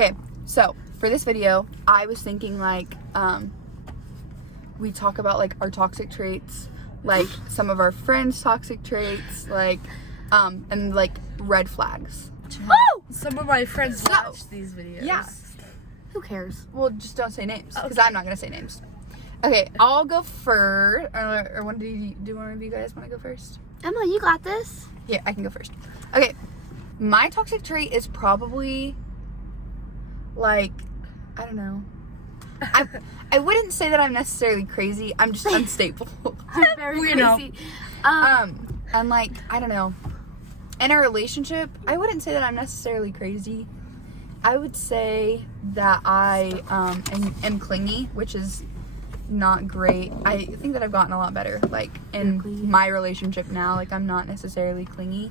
Okay, so for this video, I was thinking like we talk about like our toxic traits, like some of our friends' toxic traits, like and like red flags. Oh! Some of my friends watch these videos. Yeah. Who cares? Well, just don't say names because Okay. I'm not gonna say names. Okay, I'll go first. Or one do one of you guys want to go first? Emma, you got this. Yeah, I can go first. Okay, my toxic trait is probably like, I don't know. I wouldn't say that I'm necessarily crazy. I'm just unstable. I'm very Weirdo. crazy. And like, I don't know. In a relationship, I wouldn't say that I'm necessarily crazy. I would say that I am clingy, which is not great. I think that I've gotten a lot better. Like in my relationship now, like I'm not necessarily clingy,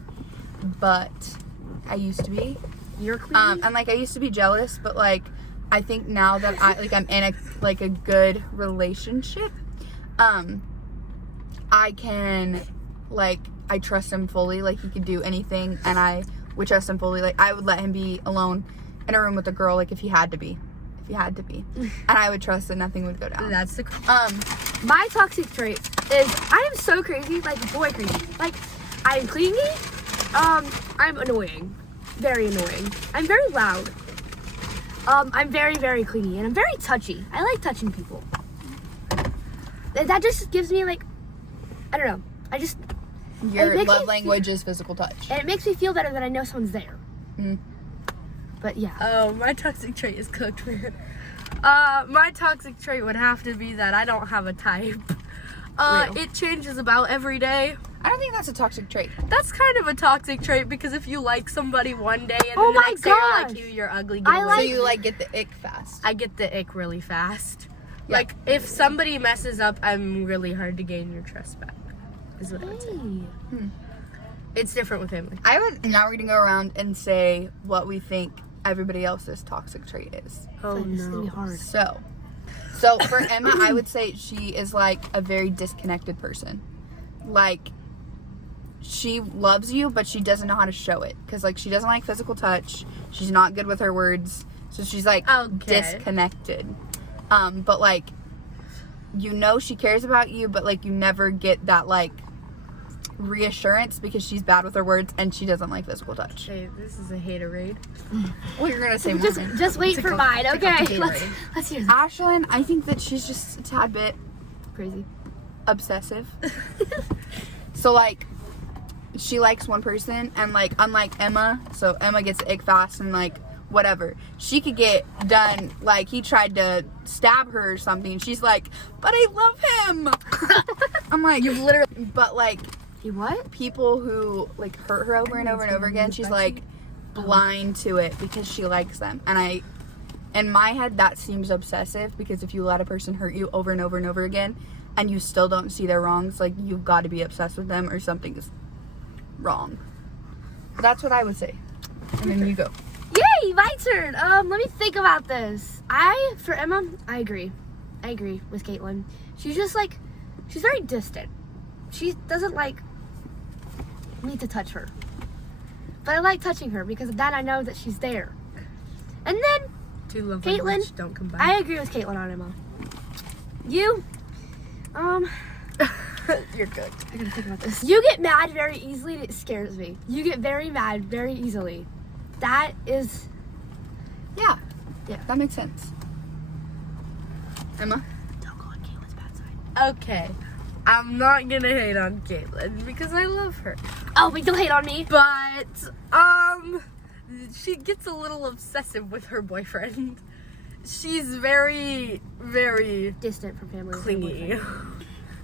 but I used to be. You're clingy? And like I used to be jealous, but like I think now that I'm in a good relationship, I can I trust him fully. Like he could do anything, and I would trust him fully. Like I would let him be alone in a room with a girl, like if he had to be, and I would trust that nothing would go down. That's the my toxic trait is I am so crazy, like boy crazy. Like I'm clingy. I'm annoying, very annoying. I'm very loud. I'm very, very clingy, and I'm very touchy. I like touching people. That just gives me like, I don't know. Your love language is physical touch, and it makes me feel better that I know someone's there. Mm. But yeah. Oh, my toxic trait is cooked, man. My toxic trait would have to be that I don't have a type. It changes about every day. I don't think that's a toxic trait. That's kind of a toxic trait because if you like somebody one day and Oh then the my next day they gosh. like you, you're ugly. So you get the ick fast. I get the ick really fast. Yeah. Like if somebody messes up, I'm really hard to gain your trust back. Is what I would say. It's different with him. Now we're gonna go around and say what we think everybody else's toxic trait is. Oh This is gonna be no. hard. So for Emma, I would say she is like a very disconnected person. Like she loves you, but she doesn't know how to show it because like she doesn't like physical touch. She's not good with her words, so she's like disconnected. But like she cares about you, but like you never get that like reassurance because she's bad with her words and she doesn't like physical touch. Okay, this is a haterade. Well, you're gonna say mine. Just wait for mine, okay? Let's hear this. Ashlyn, I think that she's just a tad bit Crazy. obsessive. So like she likes one person and like unlike Emma, so Emma gets ick fast and like whatever. She could get done like he tried to stab her or something. She's like, but I love him. I'm like, you've literally, but like You what? people who like hurt her over and over and over again, she's like blind to it because she likes them. And in my head, that seems obsessive because if you let a person hurt you over and over and over again and you still don't see their wrongs, like you've got to be obsessed with them or something is wrong. That's what I would say. And then you go. Yay, my turn. Let me think about this. For Emma, I agree with Caitlin. She's just like, she's very distant. She doesn't like me to touch her. But I like touching her because of that I know that she's there. And then, Two love Caitlin, language don't combine. I agree with Caitlin on Emma. You, You're good. I gotta think about this. You get mad very easily and it scares me. You get very mad very easily. That is, Yeah. Yeah. That makes sense. Emma? don't go on Caitlin's bad side. Okay. I'm not gonna hate on Caitlin because I love her. Oh, but don't hate on me. But she gets a little obsessive with her boyfriend. She's very, very Distant from family. clingy.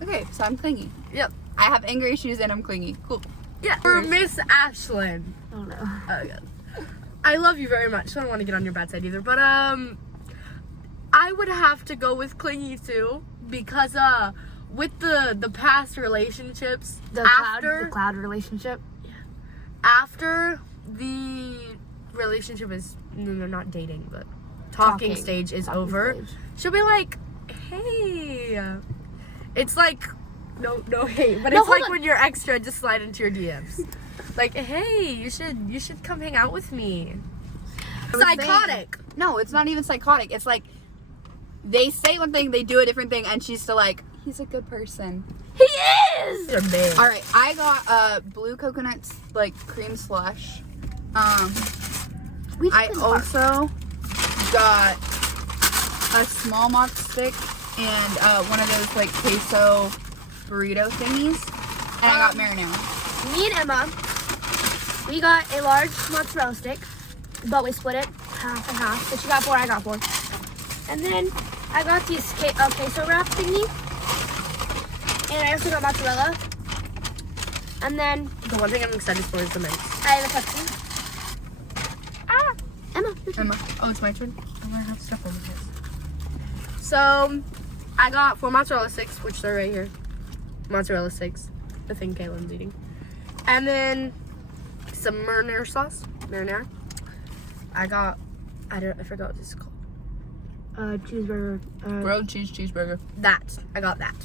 Okay, so I'm clingy. Yep. I have anger issues and I'm clingy. Cool. Yeah. For Miss Ashlyn. Oh no. Oh god. I love you very much. So I don't want to get on your bad side either. But I would have to go with clingy too because with the past relationships The cloud relationship. after the relationship is not dating but talking stage is over, she'll be like, hey, it's like no hate, but it's like when your ex tried to slide into your DMs like, hey, you should come hang out with me. Psychotic. No, it's not even psychotic. It's like they say one thing, they do a different thing, and she's still like, he's a good person. He is! They're big. All right, I got blue coconuts, like cream slush. I also got a small mozz stick and one of those like queso burrito thingies, and I got marinara. Me and Emma, we got a large mozzarella stick, but we split it half and half. So she got 4, I got 4. And then I got these queso wrap thingy, and I also got mozzarella. And then The one thing I'm excited for is the mince. I have a Pepsi. Emma, your turn. Emma. Oh, it's my turn? Oh, I have stuff on the face. So, I got 4 mozzarella sticks, which they're right here. Mozzarella sticks. The thing Caitlin's eating. And then some marinara sauce. Marinara. I forgot what this is called. Cheeseburger. Grilled cheese cheeseburger. That. I got that.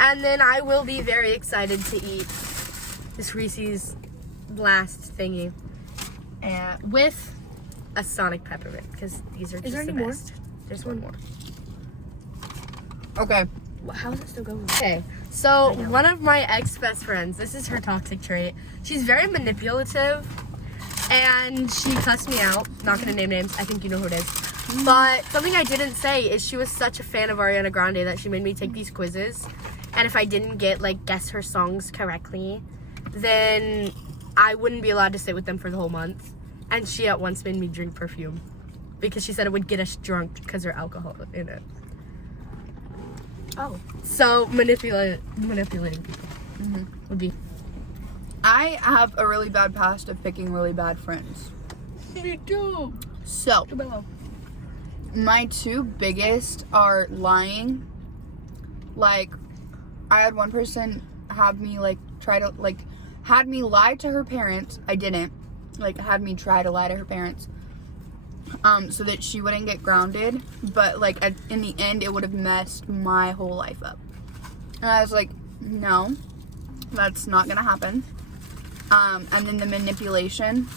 And then I will be very excited to eat this Reese's Blast thingy. And with a Sonic Peppermint, because these are just there the any more? best. There's one more. Okay. How is it still going? Okay, so one of my ex-best friends, this is her toxic trait. She's very manipulative, and she cussed me out. Not gonna name names, I think you know who it is. But something I didn't say is she was such a fan of Ariana Grande that she made me take these quizzes. And if I didn't get, like, guess her songs correctly, then I wouldn't be allowed to sit with them for the whole month. And she at once made me drink perfume because she said it would get us drunk because there's alcohol in it. Oh. So manipulating people would be. I have a really bad past of picking really bad friends. Me too. So, my 2 biggest are lying. Like, I had one person have me, like, had me lie to her parents. I didn't. Like, had me try to lie to her parents. So that she wouldn't get grounded. But, like, in the end, it would have messed my whole life up. And I was like, no, that's not gonna happen. And then the manipulation.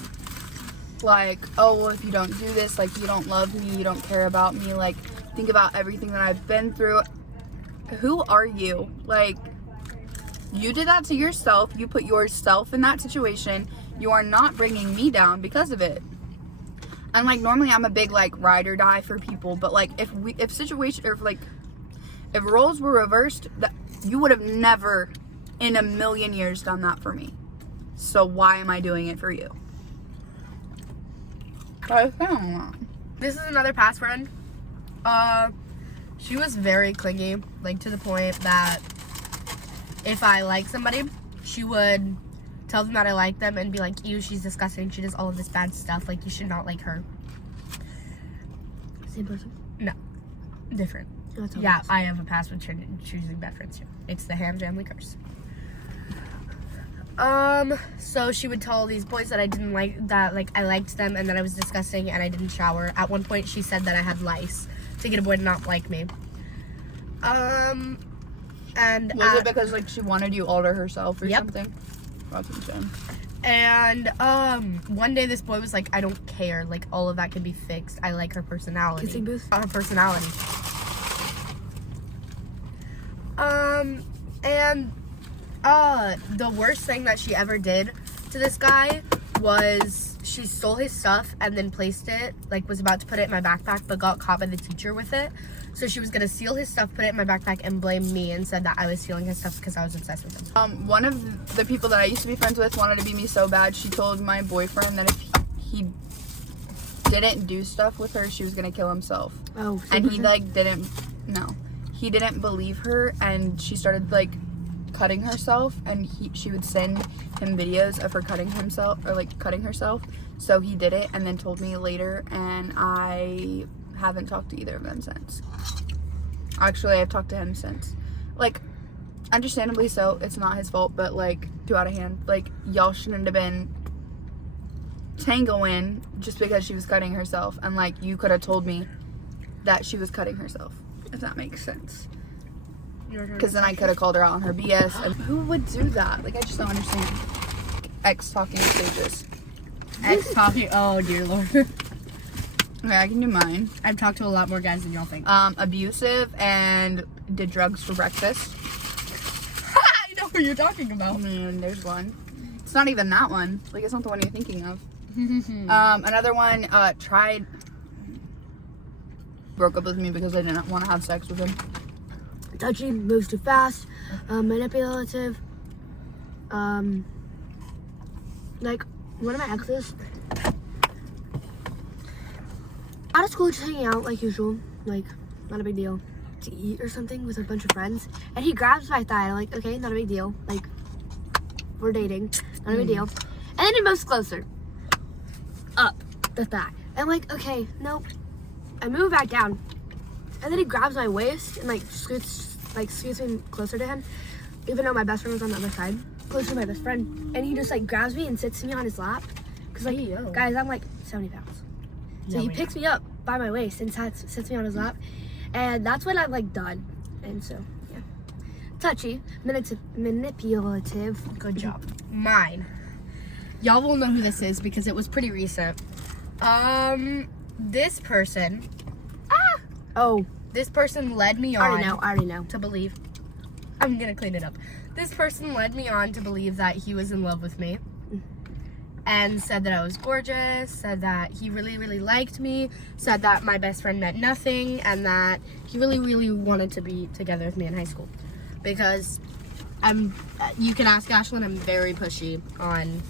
Like, oh, well, if you don't do this, like, you don't love me, you don't care about me, like, think about everything that I've been through. Who are you? Like, you did that to yourself. You put yourself in that situation. You are not bringing me down because of it. And, like, normally I'm a big, like, ride or die for people, but, like, if roles were reversed, you would have never in a million years done that for me. So why am I doing it for you? This is another past friend. She was very clingy, like, to the point that if I like somebody, she would tell them that I like them and be like, ew, she's disgusting, she does all of this bad stuff, like, you should not like her. Same person? No. Different. Yeah, I have a past with choosing bad friends too. It's the ham family curse. So she would tell these boys that I didn't like, that, like, I liked them and that I was disgusting and I didn't shower. At one point, she said that I had lice to get a boy to not like me. And was it because, like, she wanted you all to herself or Yep. something? That's insane. And, one day this boy was like, I don't care, like, all of that can be fixed. I like her personality. Kissing booth? Her personality. And the worst thing that she ever did to this guy was she stole his stuff and then placed it, like, was about to put it in my backpack, but got caught by the teacher with it. So she was gonna steal his stuff, put it in my backpack, and blame me and said that I was stealing his stuff because I was obsessed with him. One of the people that I used to be friends with wanted to be me so bad, she told my boyfriend that if he didn't do stuff with her, she was gonna kill himself. Oh, And he, like, he didn't believe her, and she started, like, cutting herself, and she would send him videos of her cutting herself. So he did it and then told me later, and I haven't talked to either of them since. Actually, I've talked to him since. Like, understandably so, it's not his fault, but, like, too out of hand. Like, y'all shouldn't have been tangoing just because she was cutting herself, and, like, you could have told me that she was cutting herself, if that makes sense. Because then I could have called her out on her BS. And who would do that? Like, I just don't understand. Ex talking stages. Ex talking. Oh dear lord. Okay, I can do mine. I've talked to a lot more guys than y'all think. Abusive and did drugs for breakfast. I know what you're talking about. There's one. It's not even that one. Like, it's not the one you're thinking of. Another one, broke up with me because I didn't want to have sex with him. Touchy, moves too fast, manipulative. Like, one of my exes, out of school, just hanging out like usual, like, not a big deal, to eat or something with a bunch of friends, and he grabs my thigh, like, okay, not a big deal, like, we're dating, not a big deal, and then he moves closer, up the thigh, I'm like, okay, nope, I move back down, and then he grabs my waist and, like, scoots me closer to him, even though my best friend was on the other side, closer to my best friend, and he just, like, grabs me and sits me on his lap, because, like, guys, I'm, like, 70 pounds. So he picks me up by my waist and sits me on his lap. And that's when I'm, like, done. And so, yeah. Touchy, manipulative. Good job. Mine. Y'all will know who this is because it was pretty recent. This person. Oh. This person led me on. I already know. To believe. I'm gonna clean it up. This person led me on to believe that he was in love with me. And said that I was gorgeous, said that he really, really liked me, said that my best friend meant nothing, and that he really, really wanted to be together with me in high school. Because you can ask Ashlyn, I'm very pushy on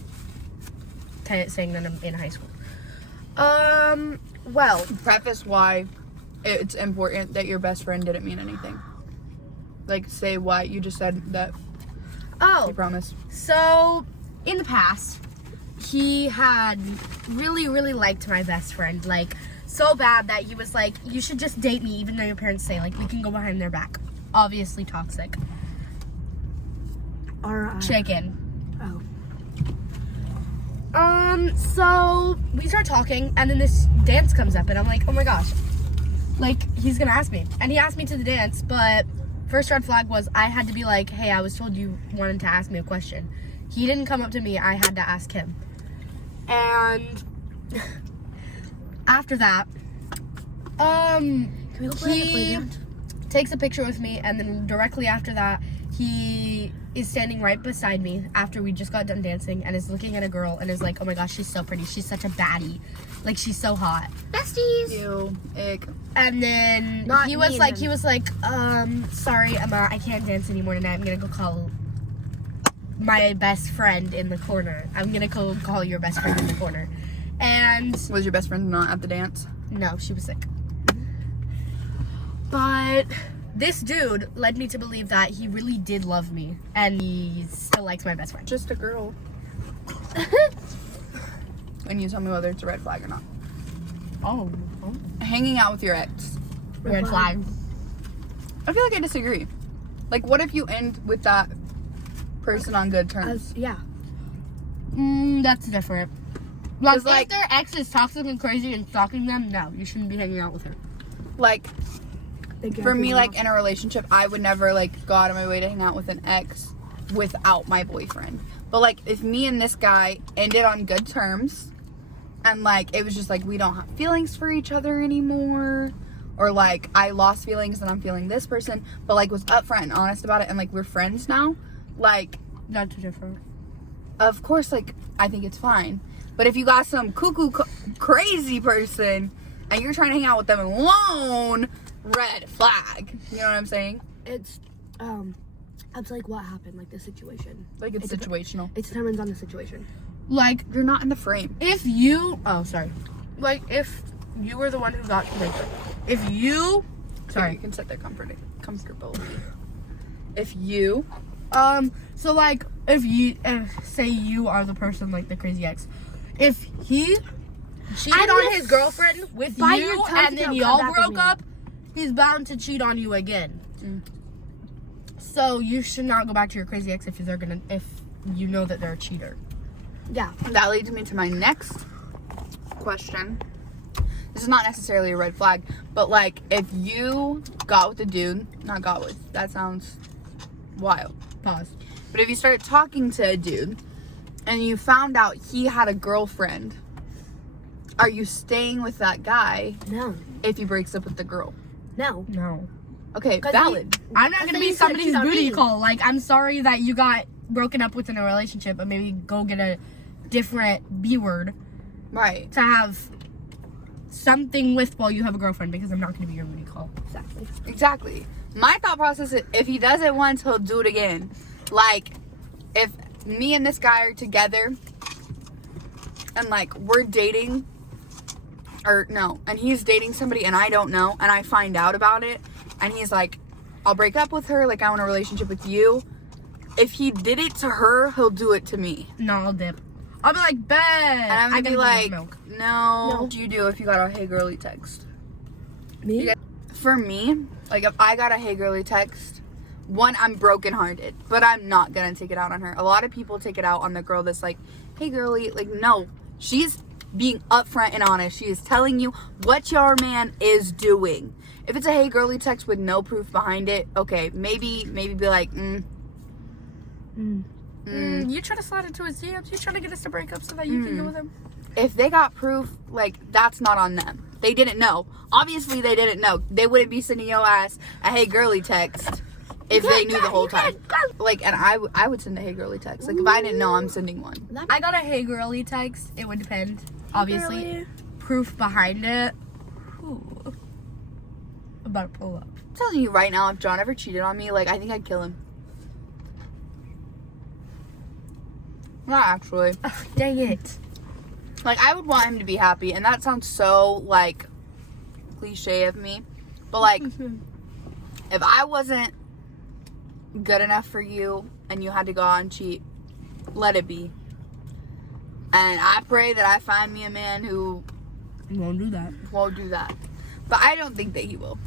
saying that I'm in high school. Well. Preface why it's important that your best friend didn't mean anything. Like, say why you just said that. Oh. I promise. So, in the past, he had really, really liked my best friend, like, so bad that he was like, you should just date me, even though your parents say, like, we can go behind their back. Obviously toxic. Chicken. Oh. So, we start talking, and then this dance comes up, and I'm like, oh my gosh. Like, he's gonna ask me. And he asked me to the dance, but first red flag was I had to be like, hey, I was told you wanted to ask me a question. He didn't come up to me, I had to ask him. And after that, he takes a picture with me, and then directly after that, he is standing right beside me after we just got done dancing and is looking at a girl and is like, oh my gosh, she's so pretty. She's such a baddie. Like, she's so hot. Besties. Ew. Ick. And then he was like, sorry, Emma, I can't dance anymore tonight. I'm gonna go call my best friend in the corner. I'm gonna go call your best friend in the corner. And Was your best friend not at the dance? no, she was sick. But this dude led me to believe that he really did love me, and he still likes my best friend. Just a girl. And you tell me whether it's a red flag or not. Oh. Hanging out with your ex. Red flag. I feel like I disagree. Like, what if you end with that person on good terms? Yeah. That's different. Like, like- if their ex is toxic and crazy and stalking them, no, you shouldn't be hanging out with her. Like, for me, like, in a relationship, I would never, like, go out of my way to hang out with an ex without my boyfriend. But, like, if me and this guy ended on good terms, and, like, it was just, like, we don't have feelings for each other anymore, or, like, I lost feelings and I'm feeling this person, but, like, was upfront and honest about it, and, like, we're friends now, like, That's different. of course, like, I think it's fine. But if you got some cuckoo crazy person, and you're trying to hang out with them alone, red flag. You know what I'm saying? It's like what happened, like the situation. Like, it's situational. It determines on the situation. Like, You're not in the frame. if you, like, if you were the one who got convicted, if you, You can sit there comfortably. If you, so, like, if say you are the person, like, the crazy ex, if he cheated I'm on gonna his girlfriend with bite you your tongue and if then you don't y'all come back with broke me. up, he's bound to cheat on you again. So you should not go back to your crazy ex if you know that they're a cheater. Yeah. that leads me to my next question. This is not necessarily a red flag, but, like, if you got with a dude, not got with, that sounds wild. Pause. But if you started talking to a dude, and you found out he had a girlfriend, are you staying with that guy No. if he breaks up with the girl? No. No. Okay, 'Cause valid. I'm not That's gonna what be you said, somebody's cheat on booty me. call. Like, I'm sorry that you got broken up with in a relationship, but maybe go get a different B word Right. to have something with while you have a girlfriend, because I'm not gonna be your booty call. Exactly. Exactly. My thought process is if he does it once, he'll do it again. Like, if me and this guy are together and, like, we're dating, or no, and he's dating somebody and I don't know, and I find out about it, and he's like, I'll break up with her, like, I want a relationship with you. If he did it to her, he'll do it to me. No, I'll dip. I'll be like, bet. And I'm gonna be like, milk. no. No. What do you do if you got a hey girly text? Me? For me, like, if I got a hey girly text, one, I'm brokenhearted, but I'm not gonna take it out on her. A lot of people take it out on the girl that's like, hey girly, like, no, she's being upfront and honest. She is telling you what your man is doing. If it's a hey girly text with no proof behind it, okay, maybe be like, You try to slide into his DMs. You trying to get us to break up so that you can go with him. if they got proof, like, that's not on them. They didn't know. Obviously, they didn't know. They wouldn't be sending your ass a hey girly text if they knew the whole time. Like, and I would send a hey girly text. Like, if I didn't know, I'm sending one. I got a hey girly text. It would depend, obviously. Girly. Proof behind it. Ooh. I'm about to pull up. I'm telling you right now, if John ever cheated on me, like, I think I'd kill him. Not actually. Dang it. Like, I would want him to be happy, and that sounds so, like, cliche of me. But, like, if I wasn't good enough for you and you had to go out and cheat, let it be. And I pray that I find me a man who Won't do that. won't do that. But I don't think that he will.